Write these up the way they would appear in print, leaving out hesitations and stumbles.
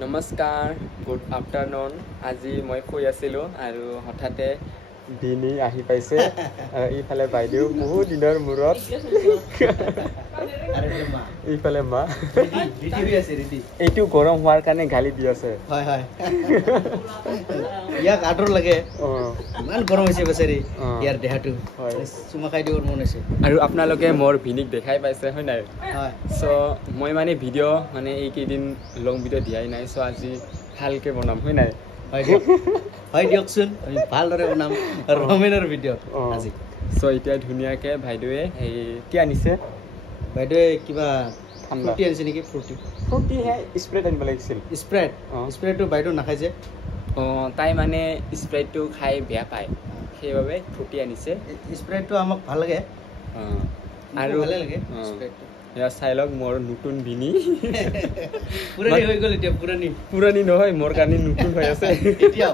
নমস্কাৰ good afternoon আজি মই শুই আছিলোঁ আৰু হঠাতে দিনী আহি পাইছে ইফালে বাইদেউ বহুত দিনৰ মূৰত ইফালে মা এইটো গৰম হোৱাৰ কাৰণে গালি দি আছে হয় হয় ইয়াক আদৰ লাগে ইমান গৰম হৈছে বেচাৰি ইয়াৰ দেহাটো চুমা খাই দিবৰ মন হৈছে আৰু আপোনালোকে মোৰ ভিনিক দেখাই পাইছে হয় নাই হয় চ' মই মানে ভিডিঅ' মানে এইকেইদিন লং ভিডিঅ' দিয়াই নাই চ' আজি ভালকৈ বনাম হয় নাই হয় দিয়কচোন আমি ভালদৰে বনাম ৰমেনৰ ভিডিঅ' আজি চ' এতিয়া ধুনীয়াকৈ বাইদেৱে এই কি আনিছে বাইদেৱে কিবা ঠাণ্ডা ফ্ৰুটি আনিছে নেকি ফ্ৰুটিহে স্প্ৰেড আনিব লাগিছিল স্প্ৰেডটো বাইদেউ নাখায় যে তাই মানে স্প্ৰাইটটো খাই বেয়া পায় সেইবাবে ফ্ৰুটি আনিছে স্প্ৰাইটটো আমাক ভাল লাগে আৰু ভালে লাগে স্প্ৰাইটটো এয়া চাই লওক মোৰ নতুন বিনি পুৰণি হৈ গ'ল এতিয়া পুৰণি নহয় মোৰ কাৰণে নতুন হৈ আছে এতিয়া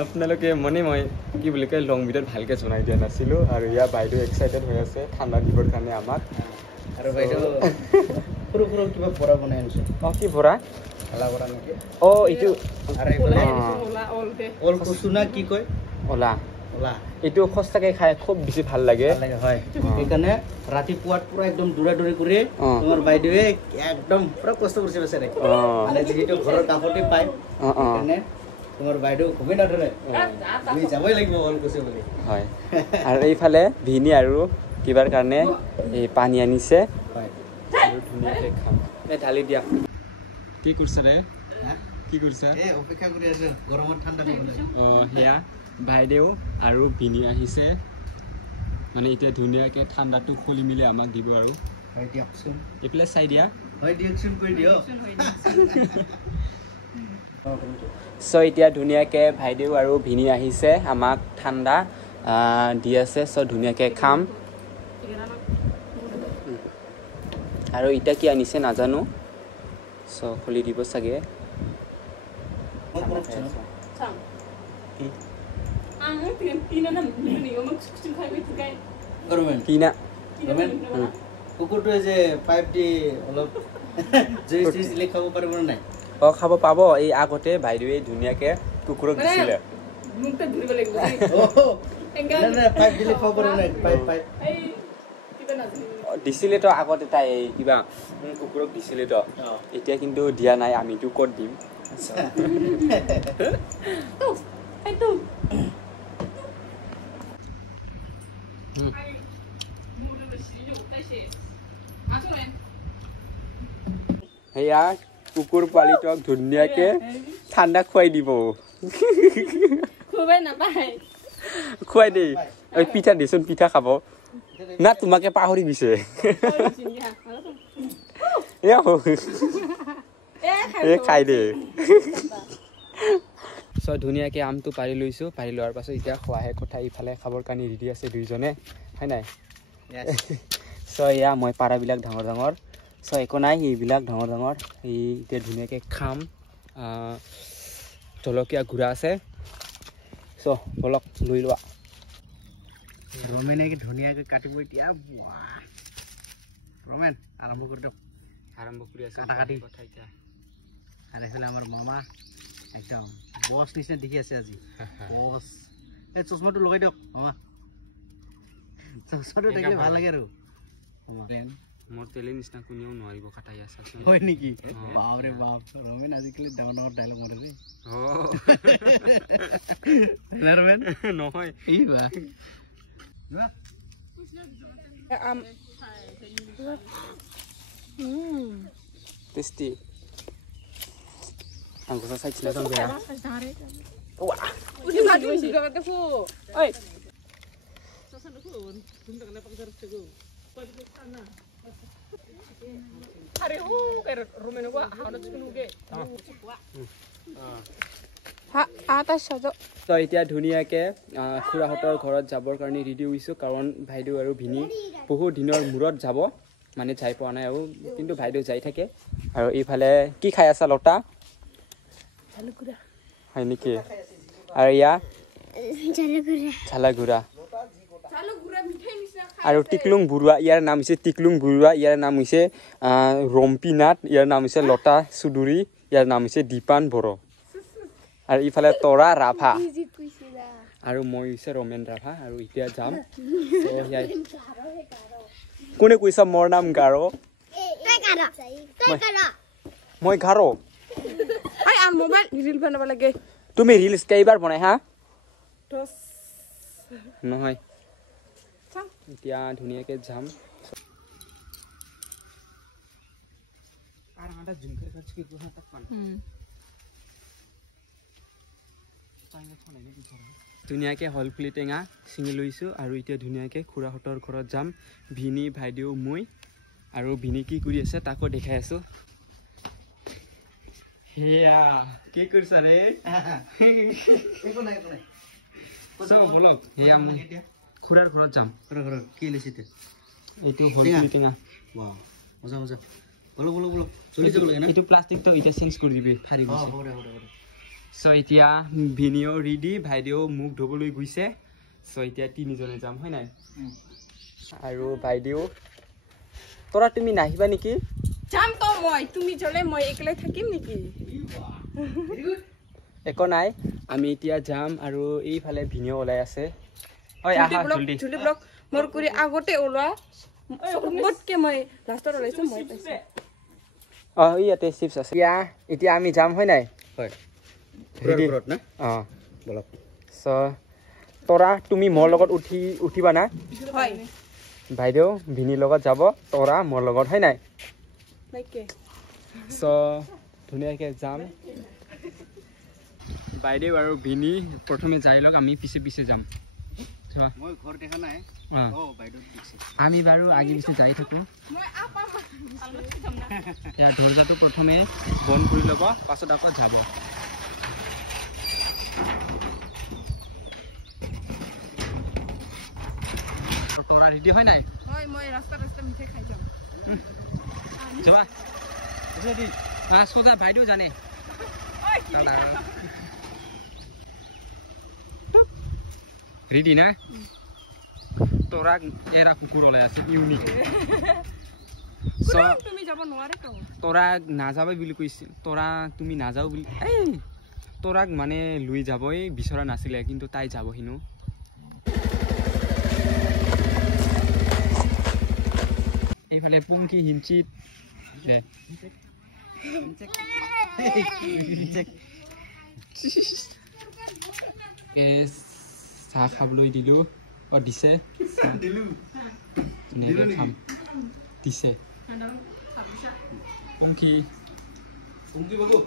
আপোনালোকে মানে মই কি বুলি কয় লং ভিডিঅ'ত ভালকৈ জনাই দিয়া নাছিলোঁ আৰু ইয়াৰ বাইদেউ এক্সাইটেড হৈ আছে ঠাণ্ডা দিবৰ কাৰণে আমাক আৰু বাইদেউ সৰু সৰু কিবা বৰা বনাই আনিছে কি বৰা খালা বৰা নেকি এইটো ওল কচু না কি কয় ওলা ওলা এইটো সঁচাকৈ খাই খুব বেছি ভাল লাগে হয় সেইকাৰণে ৰাতিপুৱাত পুৰা একদম দৌৰা দৌৰি কৰি তোমাৰ বাইদেৱে একদম পুৰা কষ্ট কৰিছে বেচাৰে মানে যিহেতু ঘৰৰ কাষতে পায় সেইকাৰণে তোমাৰ বাইদেউ ঘুমি নধৰে আমি যাবই লাগিব ওল কচু বুলি হয় আৰু এইফালে ভিনি আৰু কিবাৰ কাৰণে এই পানী আনিছে হয় আৰু ধুনীয়াকৈ খাম ঢালি দিয়া কি কৰিছা ৰে কি কৰিছা অপেক্ষা কৰি আছো গৰমত ঠাণ্ডা সেয়া বাইদেউ আৰু ভিনি আহিছে মানে এতিয়া ধুনীয়াকৈ ঠাণ্ডাটো খুলি মেলি আমাক দিব আৰু হয় দিয়কচোন এইফালে চাই দিয়া হয় দিয়কচোন কৈ দিয়ক চ' এতিয়া ধুনীয়াকৈ বাইদেউ আৰু ভিনি আহিছে আমাক ঠাণ্ডা দি আছে চ' ধুনীয়াকৈ খাম আৰু এতিয়া কি আনিছে নাজানো চ' খুলি দিব চাগে কুকুৰটোৱে যে পাইপ দি অলপ দিলে খাব পাৰিব নাই খাব পাব এই আগতে বাইদেৱে ধুনীয়াকৈ কুকুৰক দিছিলে দিছিলেতো আগতে তাই কিবা কুকুৰক দিছিলেতো এতিয়া কিন্তু দিয়া নাই আমিতো ক'ত দিম সেয়া কুকুৰ পোৱালিটোক ধুনীয়াকৈ ঠাণ্ডা খুৱাই দিব খুৱাই দেই পিঠা দিচোন পিঠা খাব না তোমাকে পাহৰি গৈছে খাই দে চ' ধুনীয়াকৈ আমটো পাৰি লৈছোঁ পাৰি লোৱাৰ পাছত এতিয়া খোৱাহে কথা ইফালে খাবৰ কাৰণে ৰেডি আছে দুইজনে হয় নাই চ' এয়া মই পাৰাবিলাক ডাঙৰ ডাঙৰ চ' একো নাই এইবিলাক ডাঙৰ ডাঙৰ এই এতিয়া ধুনীয়াকৈ খাম জলকীয়া গুড়া আছে চ' বলক লৈ লোৱা ৰমেনে ধুনীয়াকৈ কাটিব এতিয়া ৰমেন আৰম্ভ কৰি দিয়ক আৰম্ভ কৰি আছে কাটি কথা এতিয়া আৰু এইফালে আমাৰ মামা একদম বছ নিচিনা দেখি আছে আজি বছ এই চশমাটো লগাই দিয়ক মামা চশমাটো দেখিলে ভাল লাগে আৰু মোৰ তেলে নিচিনা কোনেও নোৱাৰিব কাটাই আছে হয় নেকি বাপৰে বাপ ৰমেন আজিকালি ডাঙৰ ডাঙৰ ডাইলগ মাৰে দেই ৰমেন নহয় টেষ্টি আংগুৰ চাইছিলে চোন বেয়া এতিয়া ধুনীয়াকৈ খুৰাহঁতৰ ঘৰত যাবৰ কাৰণে ৰেডি হৈছোঁ কাৰণ বাইদেউ আৰু ভিনি বহুত দিনৰ মূৰত যাব মানে যাই পোৱা নাই আৰু কিন্তু বাইদেউ যাই থাকে আৰু এইফালে কি খাই আছা লতা হয় নেকি আৰু ইয়া ঝালা ঘূৰা আৰু টিকলুং বৰুৱা ইয়াৰ নাম হৈছে টিকলুং বৰুৱা ইয়াৰ নাম হৈছে ৰম্পী নাথ ইয়াৰ নাম হৈছে লতা চুধুৰী ইয়াৰ নাম হৈছে দীপান বড়ো আৰু ইফালে তৰা ৰাভা আৰু মই হৈছে ৰমেন ৰাভা আৰু এতিয়া যাম কোনে কৈছা মোৰ নাম গাৰো মই গাৰো তুমি ৰিলছ কেইবাৰ বনাই হা নহয় এতিয়া ধুনীয়াকে যাম ধুনীয়াকে হলফুলি টেঙা ছিঙি লৈছোঁ আৰু এতিয়া ধুনীয়াকে খুৰাহঁতৰ ঘৰত যাম ভিনি ভাইদেউ মই আৰু ভিনি কি কৰি আছে তাকো দেখাই আছোঁ সেয়া কি কৰিছা ৰে বলক সেয়া খুৰাৰ ঘৰত যাম কি লৈছে এইটো হলফুলি টেঙা মজা মজা বলক বলক বলক চলি যাব লাগে না এইটো প্লাষ্টিকটো এতিয়া চেঞ্জ কৰি দিবি ফাৰি চ' এতিয়া ভিনিও ৰেডি ভাইদেউ মুখ ধুবলৈ গৈছে চ' এতিয়া তিনিজনে যাম হয় নাই আৰু বাইদেউ তৰা তুমি নাহিবা নেকি যাম তো মই তুমি জলে মই একলে থাকিম নেকি একো নাই আমি এতিয়া যাম আৰু এইফালে ভিনিও ওলাই আছে হয় আহা জলদি জুলি ব্লক মোৰ কৰি আগতে ওলোৱা সবতকে মই লাষ্টত ওলাইছো মই পাইছো ইয়াতে চিপছ আছে এতিয়া আমি যাম হয় নাই হয় ঘৰত না বলক চ' তৰা তুমি মোৰ লগত উঠিবা না হয় বাইদেউ ভিনিৰ লগত যাব তৰা মোৰ লগত হয় নাই চ' ধুনীয়াকৈ যাম বাইদেউ আৰু ভিনি প্ৰথমে যাই লওক আমি পিছে পিছে যাম মই ঘৰ দেখা নাই আমি বাৰু আগে পিছে যাই থাকোঁ দৰ্জাটো প্ৰথমে বন্ধ কৰি ল'ব পাছত আকৌ যাব তৰা ৰেডি হয় নাই হয় মই ৰাস্তা মিঠাই খাই যাম যাবা সোজা বাইদেউ জানে ৰেডি না তৰাক এৰা কুকুৰ ওলাই আছে ইউনিক তুমি যাব নোৱাৰে তো তৰাক নাযাবই বুলি কৈছিল তৰা তুমি নাযাও বুলি তৰাক মানে লৈ যাবই বিচৰা নাছিলে কিন্তু তাই যাব হিনো এইফালে পংকি হিমচিত চাহ খাবলৈ দিলোঁ দিছে ধুনীয়াকৈ খাম দিছে পংকি পংকি বাবু